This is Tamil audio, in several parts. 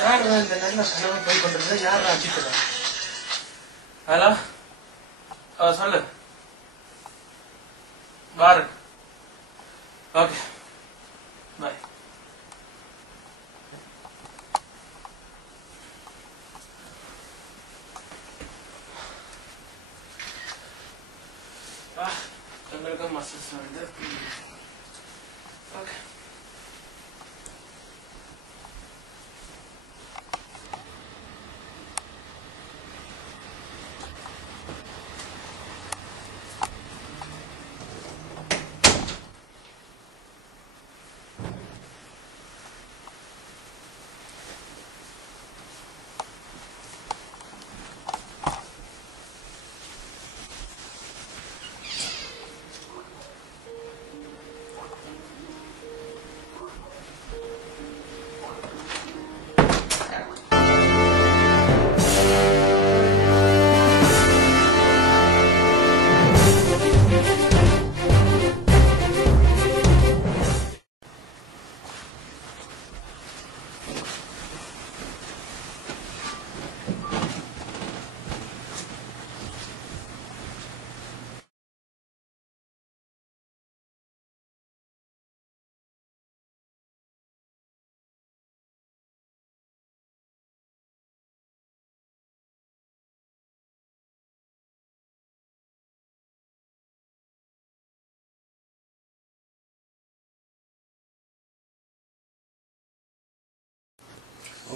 யார் இந்த நல்ல கனவு போய் கொண்டிருந்தா யார் அடிச்சுக்கிறா? ஹலோ, சொல்லு. பாரத். ஓகே, பாய். எங்களுக்கும் மசில்ஸ் வருது. ஓகே.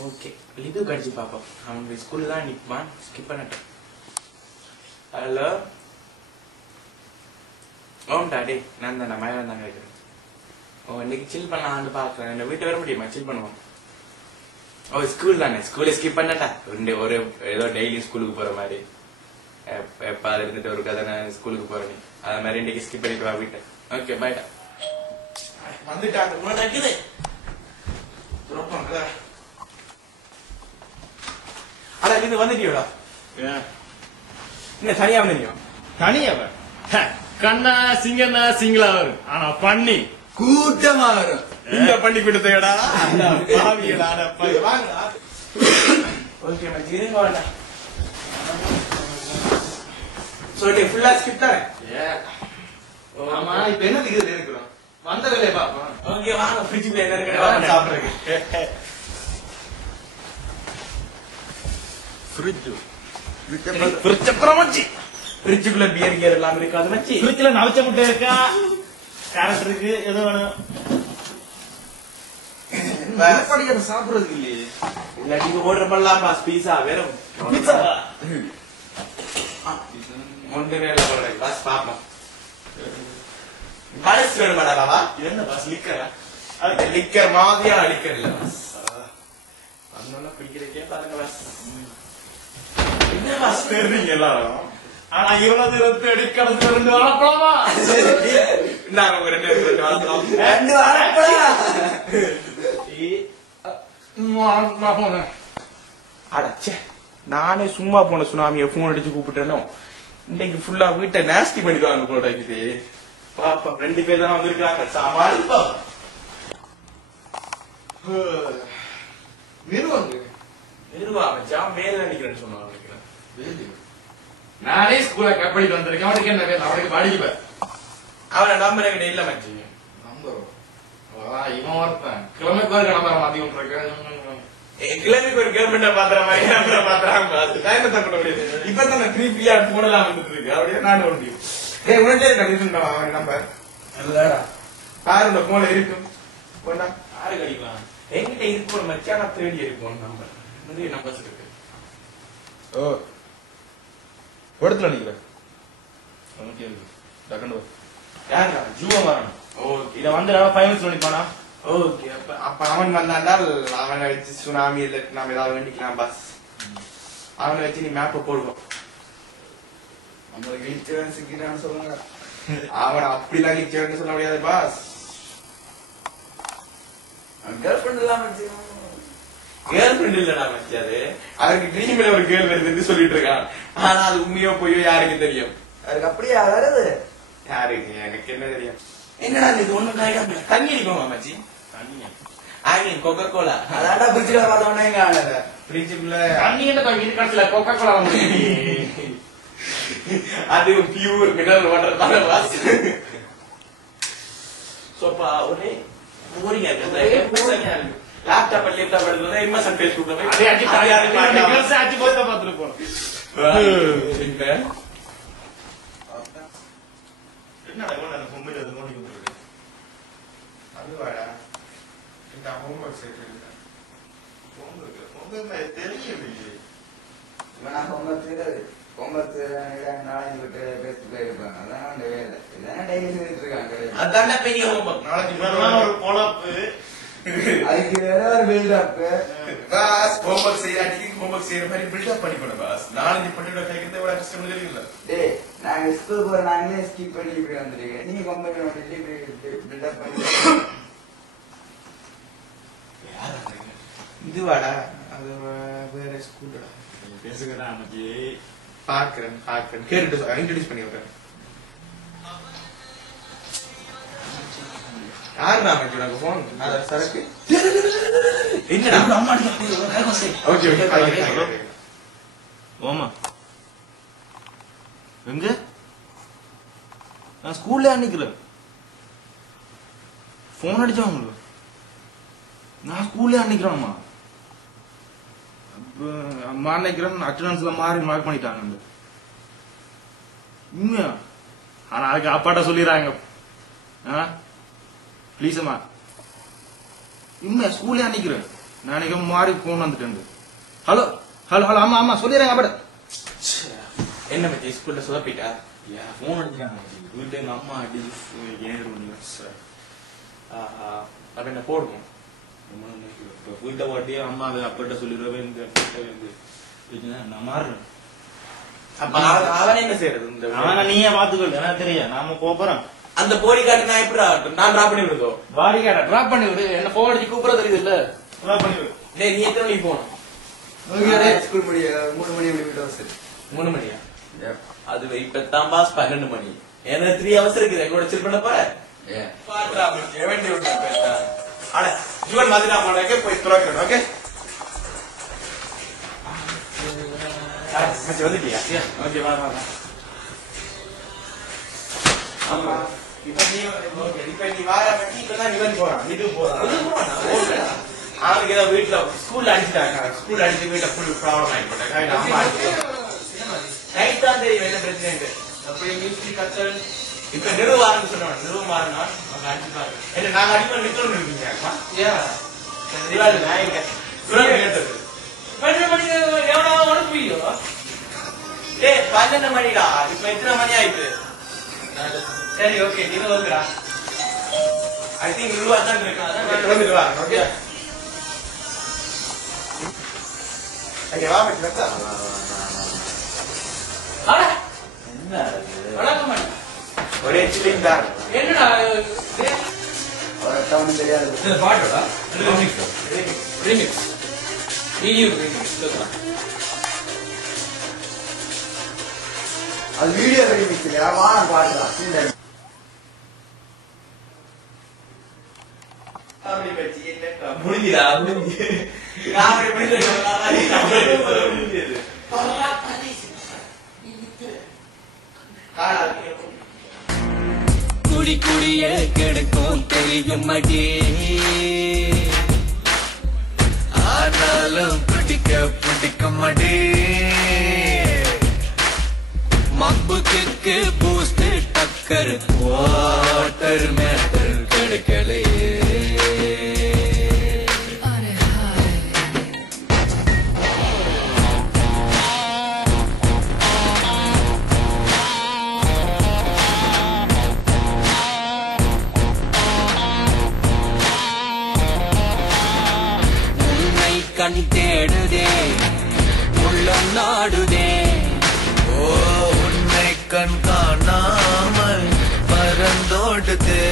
ஓகே, இது கடிச்சு பார்ப்போம். அவனுக்கு ஸ்கூல்ல தான் நிற்பான். ஸ்கிப் பண்ணிட்டேன். ஹலோ, ஓம் டாடி, நான் தான் மயிலம் தான் கேட்குறேன். இன்னைக்கு சில் பண்ணலான்னு பார்க்குறேன். இந்த வீட்டை வர முடியுமா? சில் பண்ணுவோம். ஸ்கூல் தானே, ஸ்கூலை ஸ்கிப் பண்ணட்டா. ஒரு ஏதோ டெய்லி ஸ்கூலுக்கு போற மாதிரி எப்ப அது இருந்துட்டு ஒரு கதை நான் ஸ்கூலுக்கு போறேன். அது மாதிரி இன்னைக்கு ஸ்கிப் பண்ணிட்டு வா வீட்டை. ஓகே, பாய்டா. வந்துட்டாங்க. அடா, இது வந்துட்டியோடா? என்ன தனியா வந்தீங்க? தனியா கண்ணா சிங்கண்ணா சிங்களா வரும். ஆனா பண்ணி கூட்டமா வரும். இந்த பண்ணி கொடுத்தடா. ஓகே மச்சி, இருங்க வாடா. சொல்லிட்டு ஃபுல்லா ஸ்கிப் தானே? ஆமா, இப்ப என்ன திக்கிறது இருக்கிறோம்? வந்த வேலையை பாப்போம். ஓகே, வாங்க. ஃப்ரிட்ஜுக்குள்ள என்ன இருக்கு சாப்பிடுறதுக்கு? ஃப்ரிட்ஜுக்குள்ள பியர் கியர் எல்லாம் இருக்காது மச்சி. ஃப்ரிட்ஜ்ல நவச்ச முட்டை இருக்கா? கேரட் இருக்கு. எது வேணும்? சாப்பிடுறதுக்கு இல்லையே. இல்லாட்டி ஓடுற பண்ணலாம் பாஸ். பீஸா வேறும் ஒன்றுமே இல்லை பாஸ். பாப்போம். பாஸ் வேணும் மேடாவா? என்ன பாஸ் லிக்கரா? லிக்கர் மாதிரியான லிக்கர் இல்ல பாஸ். அதனால குடிக்கிறதுக்கே பாருங்க பாஸ். என்ன பாஸ் தெரியுங்க எல்லாரும்? ஆனா இவ்வளவு தூரத்து அடிக்கடத்துல 2 வாழைப்பழமா? நாங்க 2 வாழைப்பழம் 2 வாழைப்பழம். அடச்சே, நானே சும்மா போன சுனாமிய போன் அடிச்சு கூப்பிட்டேனோ. இன்னைக்கு ஃபுல்லா வீட்டை நாஸ்தி பண்ணிடுவாங்க போல இருக்குது. பாப்பா 2 பேர் தான் வந்திருக்காங்க. சாமாளிப்பா நிறுவா மச்சா. மேல நிக்கிறேன்னு சொன்னாங்க. நானே ஸ்கூல்ல கட் பண்ணிட்டு வந்திருக்கேன். அவனுக்கு என்ன வேணும்? அவனுக்கு படிக்க அவனை நம்பர் என்கிட்ட இல்ல மச்சி. நம்பர் இவன் ஒருத்தன் கிழமைக்கு ஒரு நம்பர் மாத்தி விட்டுருக்கேன். கிழமைக்கு ஒரு கவர்மெண்ட் பாத்திர மாதிரி நம்பரை பாத்திரம். இப்பதான் கிரீப்பியா போனலாம் வந்துட்டு இருக்கு. அப்படியே நான் முடியும். அவன் நம்பர் யாரு போன இருக்கும்? யாரு கடிக்கலாம்? என்கிட்ட இருக்கும் மச்சான தேடி இருக்கும் நம்பர். நிறைய நம்பர்ஸ் இருக்கு. இடத்துல நிக்கிறேன். ஜூவம் வரணும். இத வந்து 5 minutes நிப்பானா? ஓகே, அப்ப அவன் வந்தாண்டால் அவனை வச்சு சுனாமி இல்ல நாம ஏதாவது வேண்டிக்கலாம் பாஸ். அவனை வச்சு நீ மேப்ப போடுவோம். நம்மளுக்கு இன்சூரன்ஸ் சிக்கிறான்னு சொல்லுங்க. அவன் அப்படிலாம் நிச்சயம் சொல்ல முடியாது பாஸ். கேர்ள் ஃபிரெண்ட் இல்லாம கேர்ள் ஃபிரெண்ட் இல்லடா மச்சாது. அவருக்கு ட்ரீம்ல ஒரு கேர்ள் வருதுன்னு சொல்லிட்டு இருக்கான். ஆனா அது உண்மையோ பொய்யோ யாருக்கு தெரியும்? அதுக்கு அப்படியே வருது. யாருக்கு? எனக்கு என்ன தெரியும்? என்னடா இது ஒண்ணும் காய்க்காம தண்ணி அடிப்போமா மச்சி? ஐ மீன் கோகோ கோலா அதான்டா பிரிட்ஜ்ல பார்த்தோன்னே காணல. பிரிட்ஜுக்குள்ள தண்ணி என்ன தம்பி இது கடைசியில கோகோ கோலா வந்து அது பியூர் மினரல் வாட்டர் தான் வாஸ். சோப்பா ஒரே போரிங்கா இருக்கு. லேப்டாப் எடுக்கிறதா இமேஜ் ஃபேஸ்புக்ல போய் அதே அடி பாத்து அடி போய் பாத்துருப்போம். என்னடா இவன் பொம்மையில அது நோண்டி வந்துருக்கு. அதுவாடா இந்த ஹோம்வொர்க் செய்யறீங்க. ஹோம்வொர்க் தெரியலையே. இவன் ஹோம்வொர்க் நாளைக்கு விட்டு பேசிட்டு இருப்பாங்க. அதான் அந்த வேலை. இதான் டெய்லி செஞ்சுட்டு இருக்காங்க. அதான்டா பெரிய ஹோம்வொர்க். நாளைக்கு ஒரு பொழப்பு. அதுக்கு வேற ஒரு பில்டப். பாஸ் ஹோம்வொர்க் செய்யறாட்டி ஹோம்வொர்க் செய்யற மாதிரி பில்டப் பண்ணிக்கணும் பாஸ். நாளைக்கு பண்ணிட்டு கைக்கிறத விட கஷ்டம் இல்ல. டேய் நாங்க ஸ்கூல் போற நாங்களே ஸ்கிப் பண்ணி இப்படி வந்துருக்கேன். நீங்க கம்பெனி வந்து பில்டப் பண்ணி இதுவாடா அது வேற ஸ்கூல்டா. பேசுகிறேன் அன்னைக்கு பாக்குறேன் கேட்டுட்டு இன்ட்ரோடியூஸ் பண்ணி விடுறேன். யார் நாம உனக்கு போன் சரக்கு என்னடா ஓகே ஓகே ஓமா எங்க நான் ஸ்கூல்ல அன்னைக்கிறேன் போன் அடிச்சவங்களுக்கு நான் ஸ்கூல்ல அன்னைக்கிறேன்மா அம்மா அன்னைக்கிறேன் அட்டண்டன்ஸ்ல மார்க் பண்ணிட்டாங்க உண்மையா ஆனா அதுக்கு அப்பாட்ட சொல்லிடுறாங்க பிளீஸ் அம்மா உண்மையா ஸ்கூல்ல அன்னைக்கிறேன் நான் மாறி போன் வந்துட்டேன். ஹலோ ஹலோ ஹலோ ஆமா ஆமா சொல்லிடுறாங்க அப்பாட்ட. என்ன பத்தி ஸ்கூல்ல சொதப்பிட்டா போன் அடிச்சாங்க வீட்டுல எங்க அம்மா அடி ஏன் சார் அப்ப என்ன போடுவோம் வீட்டை வாட்டியே அம்மா அப்பிட்ட சொல்லிடுவேன் நான் மாறுறேன். அப்ப அவன் என்ன செய்யறது இந்த அவனை நீயே பாத்துக்கொள்ள எனக்கு தெரியும் நாம போறோம். அந்த போடி காட்டு நான் எப்படி நான் டிராப் பண்ணி விடுதோ பாடி கார்டை டிராப் பண்ணி விடு. என்ன போன் அடிச்சு கூப்பிட தெரியுது இல்ல டிராப் பண்ணி விடு. டேய் நீ எத்தனை மணிக்கு போகணும்? ஸ்கூல் முடிய 3 மணி விட்டு வசதி 3 மணியா? அது இப்பதான் பாஸ் 12 மணி. என்ன 3 hours இருக்குது எங்களோட சில் பண்ண போற பாட்ரா எவண்டி விட்டு பேசா அட ஜீவன் மாதிரி நான் பண்ணறேன் போய் துறக்கணும். ஓகே மச்சி வந்துட்டியா? ஓகே வா வா ஆமா இப்ப நீ வார பத்தி இப்பதான் இவன் போறான் வீட்டுக்கு போறான். அவனுக்கு ஏதோ வீட்டுல ஸ்கூல்ல அடிச்சுட்டாங்க. ஸ்கூல்ல அடிச்சு வீட்டுல ஃபுல் ப்ராப்ளம் ஆகி போட்டாங்க. நைட் தான் தெரியும் என்ன பிரச்சனை. அப்படி மியூசிக் கத்தல் இப்ப நிறுவாருன்னு சொல்லுவாங்க. நிறுவமாறுனா அவங்க அடிச்சுப்பாரு. என்ன நாங்க அடிப்பா நிக்கணும் இருக்கீங்க நான் இங்க கேட்டது 12 மணிக்கு எவனா உனக்குயோ? ஏ 12 மணிடா. இப்ப எத்தனை மணி ஆயிட்டு? சரி ஓகே நீங்க வந்துடா. ஐ திங்க் நிறுவா தான் இருக்கா. ஓகே ஐயா வா மச்சி வச்சா என்ன வணக்கம் அண்ணா. ஒரே சில்லிங் தான். என்னடா ஒருத்தவனும் தெரியாது. இது பாட்டோடா ரீமிக்ஸ் EU ரீமிக்ஸ் அது வீடியோ ரீமிக்ஸ் இல்லையா? வானம் பாட்டுதான். அப்படி பச்சி என்ன முடிஞ்சா முடிஞ்சு நான் எப்படி முடிஞ்சது குடி குடிய கிடைக்கும் தெரியும் மடி ஆனாலும் பிடிக்க மடி மப்புக்கு பூஸ்ட் டக்கர் வாட்டர் மேட்டர் கிடைக்கலையே கண் தேடுதே உள்ளம் நாடுதே ஓ உன்னை கண் காணாமல் பறந்தோடுதே